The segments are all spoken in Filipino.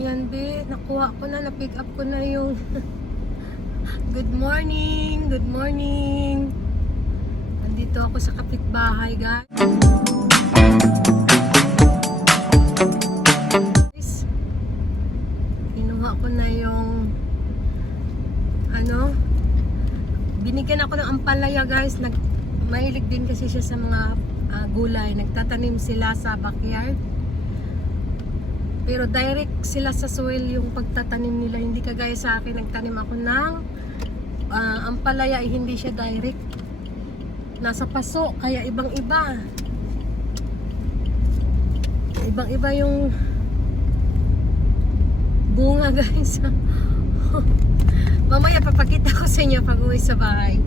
Yan, be. Nakuha ko na. Na-pick up ko na yung good morning. Good morning. Nandito ako sa kapitbahay, guys. Kinuha ko na yung binigyan ako ng ampalaya, guys. Mahilig din kasi siya sa mga gulay. Nagtatanim sila sa backyard. Pero direct sila sa soil yung pagtatanim nila. Hindi kagaya sa akin, nagtanim ako ng ampalaya, hindi siya direct. Nasa paso, kaya ibang-iba. Ibang-iba yung bunga, guys. Mamaya papakita ko sa inyo pag uwi sa bahay.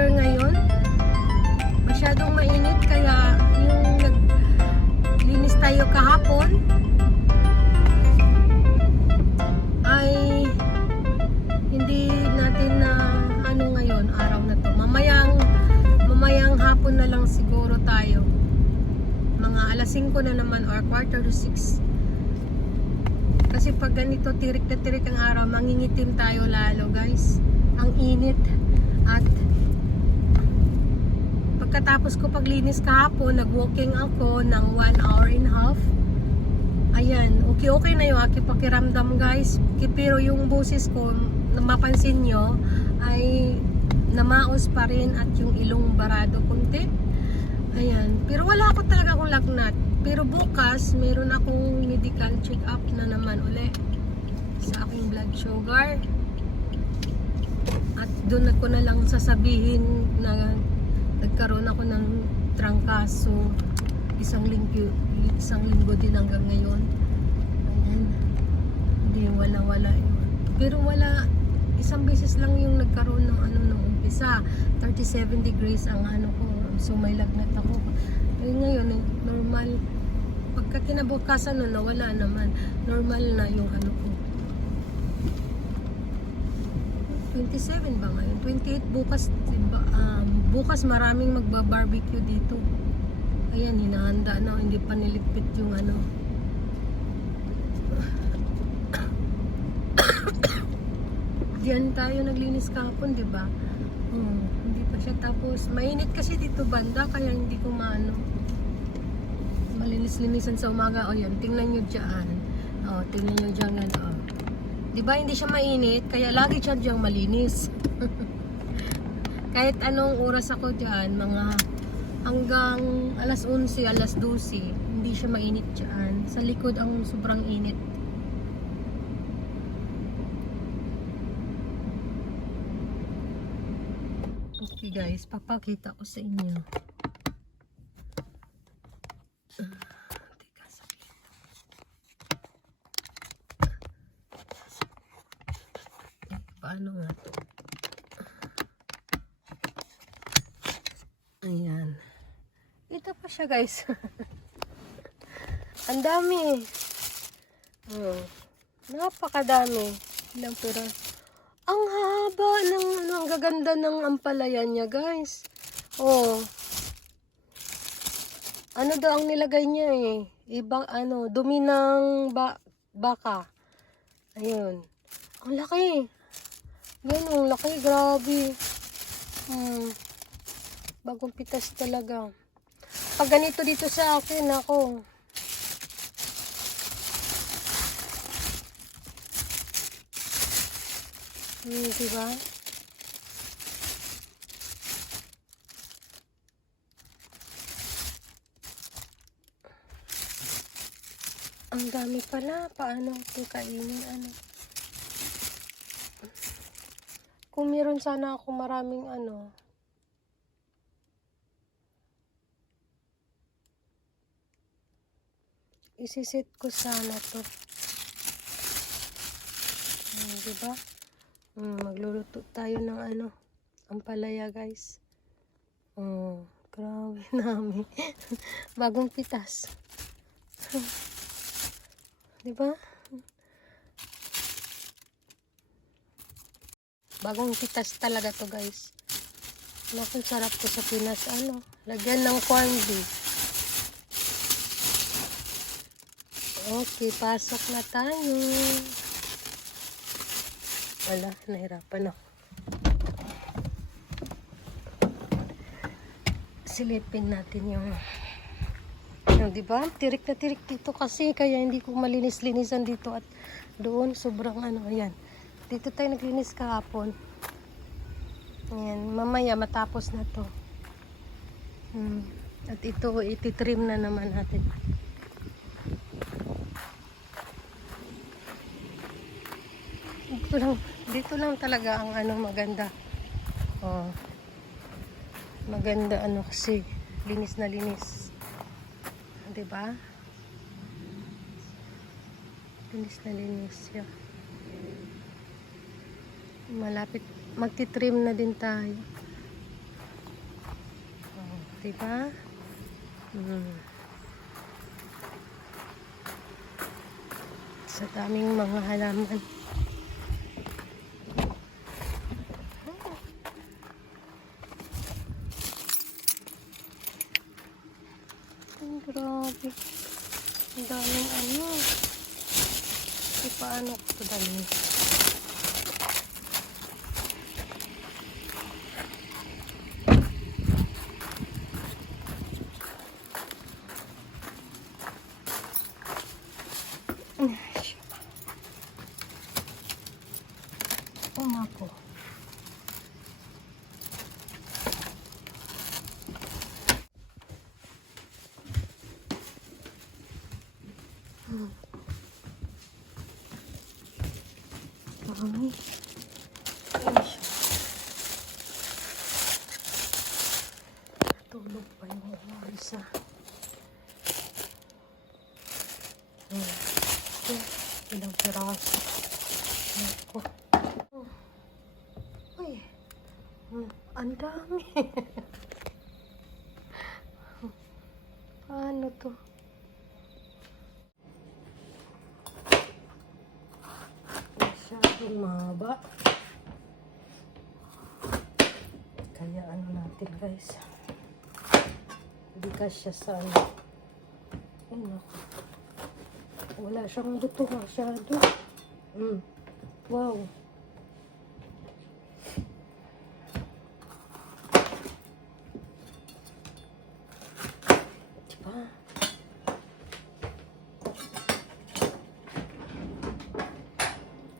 Ngayon masyadong mainit, kaya yung naglinis tayo kahapon ay hindi natin na ngayon, araw na to. Mamayang hapon na lang siguro tayo, mga alas 5 na naman or quarter to 6, kasi pag ganito tirik na tirik ang araw, mangingitim tayo lalo, guys. Ang init. At pagkatapos ko paglinis kahapon, nag-walking ako ng 1 hour and a half. Ayan, okay na yung aking pakiramdam, guys. Pero yung boses ko, mapansin nyo, ay namaos pa rin at yung ilong barado konti. Ayan, pero wala ako talaga akong lagnat. Pero bukas, meron akong medical check-up na naman uli sa aking blood sugar. At doon ko na lang sasabihin na nagkaroon ako ng trangkaso isang linggo din hanggang ngayon. Ayan. Hindi, wala yun. Pero wala, isang beses lang yung nagkaroon ng nung umpisa. 37 degrees ang ko. So may lagnat ako. Ngayon, normal. Pagka kinabukasan wala naman. Normal na yung ko. 27 ba ngayon? 28 bukas, diba? Bukas maraming magba-barbecue dito. Ayan, hinahanda na, hindi pa niligpit yung Diyan tayo naglinis kahapon, diba? Hindi pa siya tapos. Mainit kasi dito banda, kaya hindi ko malinis-linisan sa umaga. O yan, tingnan nyo dyan. Tingnan nyo dyan. Diba hindi siya mainit, kaya lagi siya diyang malinis. Kahit anong oras ako dyan, mga hanggang alas 11, alas 12, hindi siya mainit dyan. Sa likod ang sobrang init. Okay, guys, papakita ko sa inyo. Paano nga to? Ayan. Ito pa siya, guys. Ang dami. Napakadami. Ilang pera. Ang haba ng gaganda ng ampalaya niya, guys. Ano daw ang nilagay niya ibang dumi ng baka. Ayun. Ang laki. Yan, ang laki, grabe. Bagong pitas talaga. Pag ganito dito sa akin, ako. Diba? Ang dami pala. Paano ito kainin? Kung meron sana ako maraming ano. Isisit ko sana to. Diba? Magluluto tayo ng ano. Ampalaya guys. Grabe namin. Bagong pitas. Diba? Bagong pitas talaga to guys. Naku, sarap to sa Pinas. Ano? Lagyan ng corned beef. Okay, pasok na tayo. Wala, nahirapan ako. Silipin natin yung diba? Tirik na tirik dito kasi kaya hindi ko malinis-linisan dito at doon sobrang ano, ayan. Dito tayo naglinis kahapon. Ayan, mamaya matapos na to. At ito, ititrim na naman natin. Dito lang talaga ang ano maganda. Maganda ano kasi linis na linis. 'Di ba? Linis na linis 'yan. Malapit magti-trim na din tayo. 'Di ba? Sa daming mga halaman. Grabe. Ang daming ano. Paano ko ito dalhin? Nako. Mami. Tulog pa yung isa. Ilang piraso. Nako. Uy. Ang dami. Paano to? Masyadong mahaba. Kaya ano natin guys. Hindi kasya sa ano. Ay naku. Wala siyang buto masyado. Wow. Diba?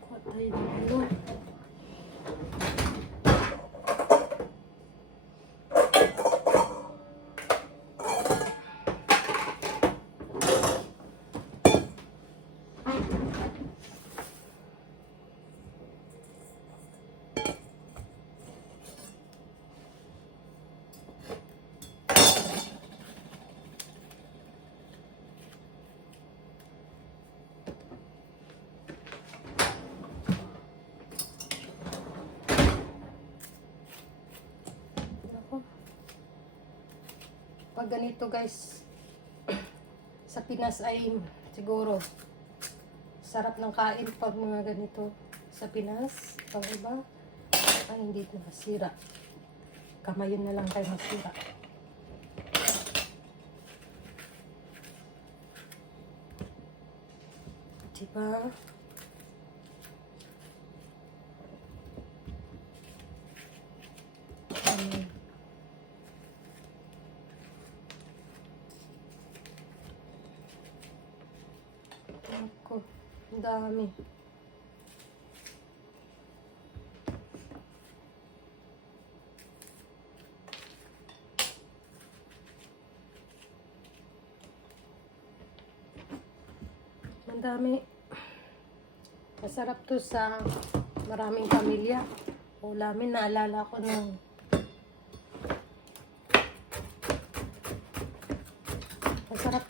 Kuha tayo ng ano. Pag ganito guys, sa Pinas ay siguro sarap ng kain pag mga ganito sa Pinas. Pag iba ay hindi na masira, kamayin na lang tayo masira. Diba? Ako, ang dami. Ang dami. Masarap to sa maraming pamilya. ulamin. Naalala ko nung masarap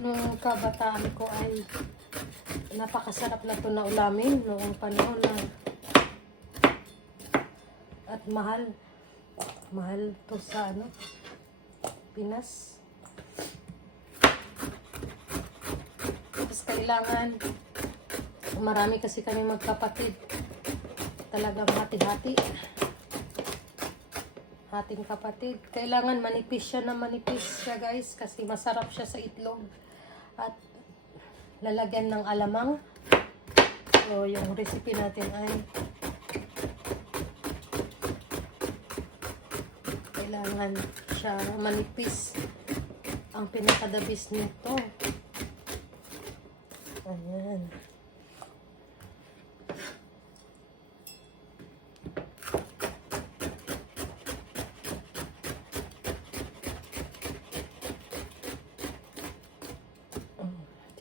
nung kabataan ko ay napakasarap na to na ulamin noong panahon na at mahal to sa Pinas. Tapos kailangan marami kasi kami magkapatid, talagang hati-hati, hating kapatid. Kailangan manipis siya guys, kasi masarap siya sa itlog at lalagyan ng alamang. So yung recipe natin ay kailangan siya manipis. Ang pinakadabis nito, ayan.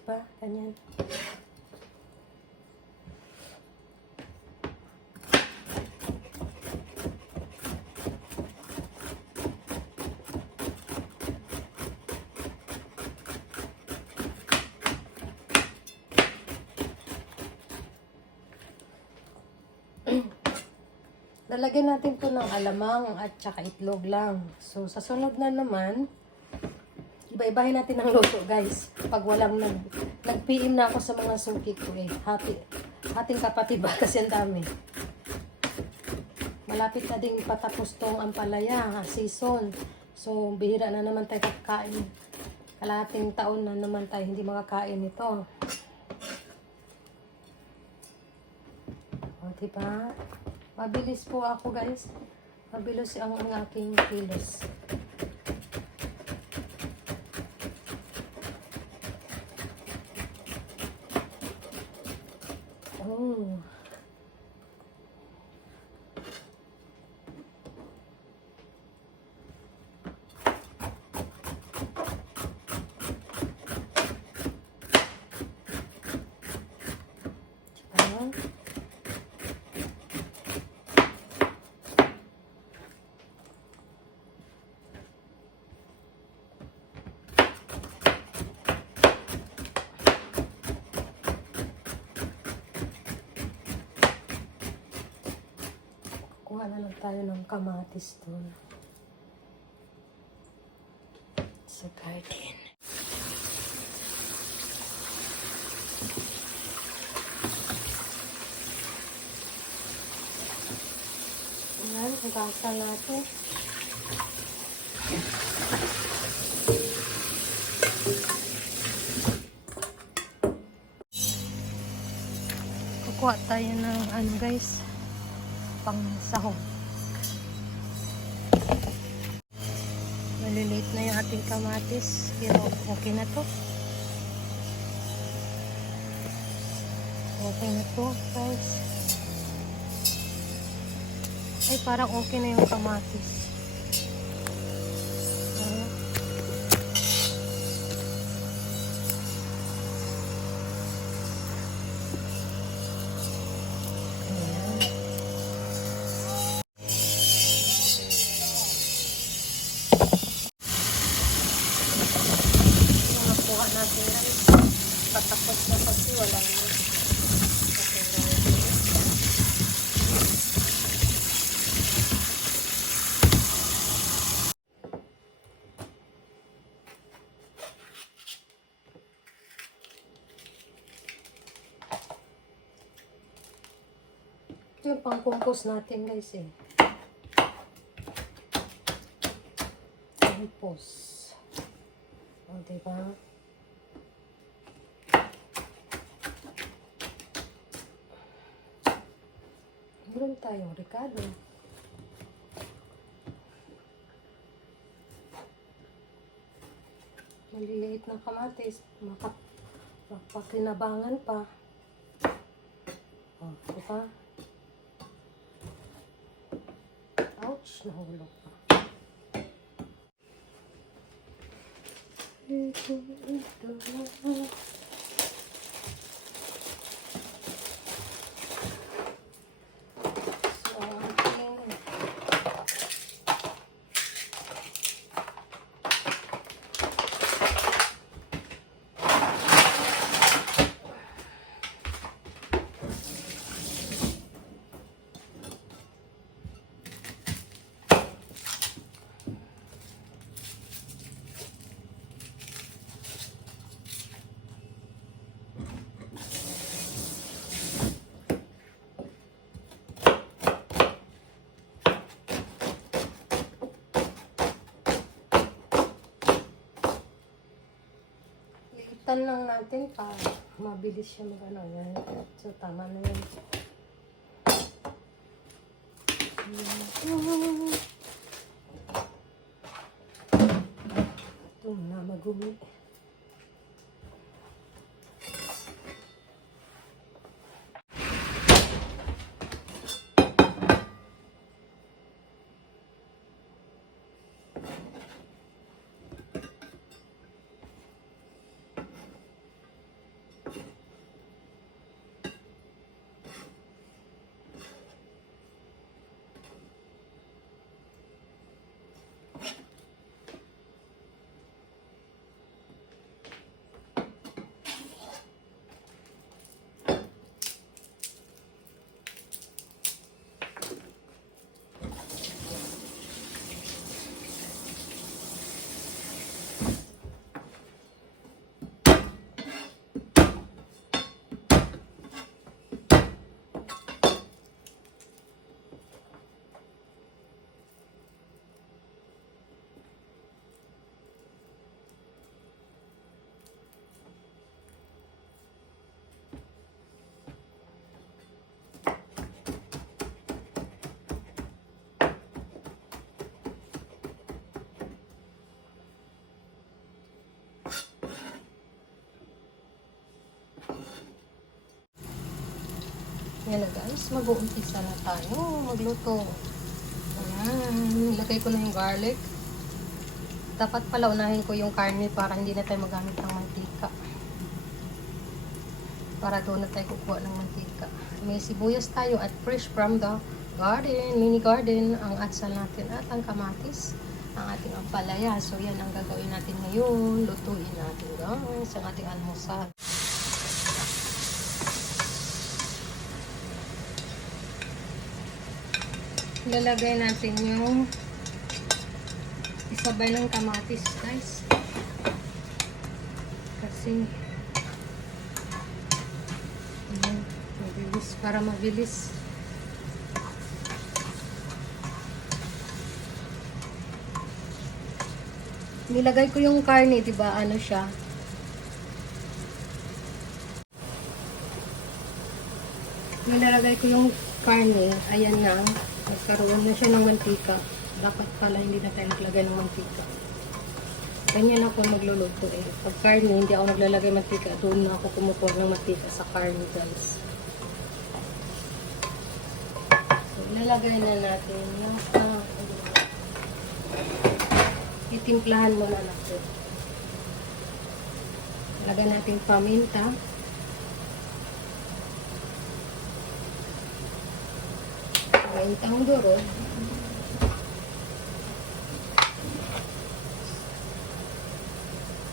Diba? Ganyan. Lalagyan natin po ng alamang at saka itlog lang. So, sa sunod na naman, iba-ibahin natin ang luto, guys. Pag walang nag-PM na ako sa mga suki ko eh. Hating kapatid ba? Kasi ang dami. Malapit na ding patapos tong ampalaya season. So, bihira na naman tayo kakain. Kalahating taon na naman tayo hindi makakain ito. O, diba? Mabilis po ako, guys. Mabilis ang aking kilos. Oh. Kuha na lang tayo ng kamatis doon sa garden. Ayan, hugasan natin. Kukuha tayo ng guys, pang sahog. Maliliit na yung ating kamatis, pero okay na to. Okay na to, guys. Ay, parang okay na yung kamatis. Patapos na kasi wala na. Yung pang-compose natin, guys, eh. Compose. O, diba? Meron tayong Ricardo. Maliliit na kamatis. Makapakinabangan pa. O, diba? Ouch! Nahulog pa. Takpan lang natin para mabilis siya mag-ano yan. So, tama na yun. Ito na magumi. Yan na guys, mag-uumpisa na tayo magluto. Ayan, ilagay ko na yung garlic. Dapat pala unahin ko yung karne para hindi na tayo magamit ng mantika. Para doon na tayo kukuha ng mantika. May sibuyas tayo at fresh from the garden, mini garden, ang atsal natin at ang kamatis, ang ating ampalaya. So yan ang gagawin natin ngayon. Lutuin natin guys, ang ating almusal. Lalagay natin yung isabay ng kamatis guys, kasi mabilis, para mabilis. Nilagay ko yung karne, diba ano siya, nilalagay ko yung karne, ayan na, nagkaroon na siya ng mantika. Dapat pala hindi na tayo naglagay ng mantika. Ganyan ako magluluto eh. Pag karne, hindi ako naglalagay mantika. Doon na ako kumukuha ng mantika sa karne guys. So, ilalagay na natin yung itimplahan muna natin. Ilagay natin paminta. Pamintang duro.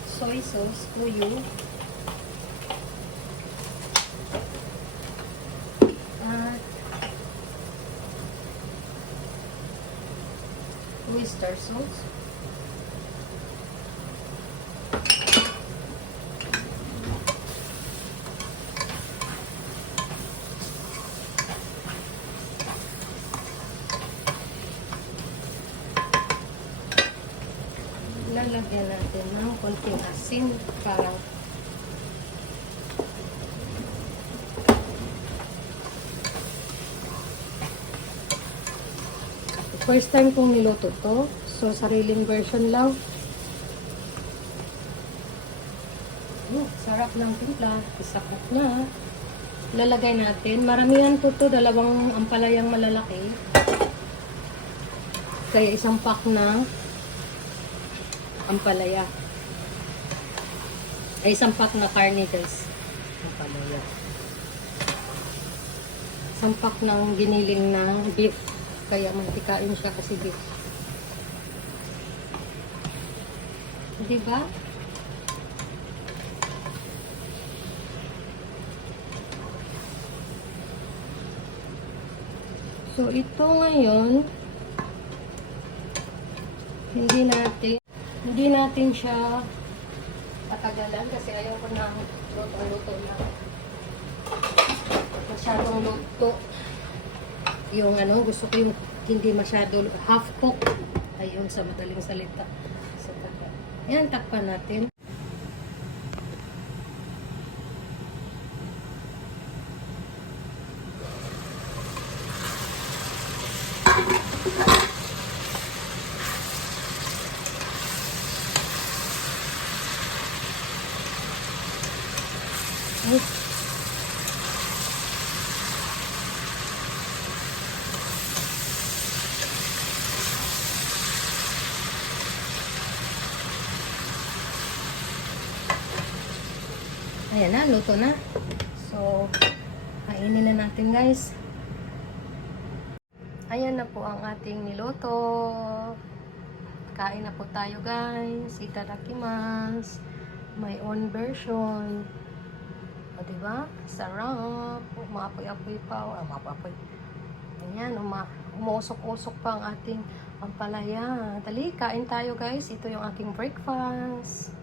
Soy sauce, tuyo. At oyster sauce. Lalagyan natin ng konting asin para first time kong niluto to, so sariling version lang. Sarap ng timpla, isakat na. Lalagay natin, maramihan po to, dalawang ampalayang malalaki, kaya isang pack na ampalaya. Ay, isang pack na karne guys. Ampalaya. Isang pack ng giniling na beef. Kaya mantikain siya kasi beef. Diba? So, ito ngayon, hindi natin siya patagalan kasi ayaw ko na luto na masyadong luto. Yung ano, gusto ko yung hindi masyado half cook. Ayun, sa madaling salita. So, yan, takpan natin. Ayan na, luto na. So, kainin na natin guys. Ayan na po ang ating niluto. Kain na po tayo guys. Itadakimasu. My own version. O diba? Sarap. Maapoy-apoy pa. Maapoy. Ayan, umuusok-usok pa ang ating ampalaya. Dali, kain tayo guys. Ito yung aking breakfast.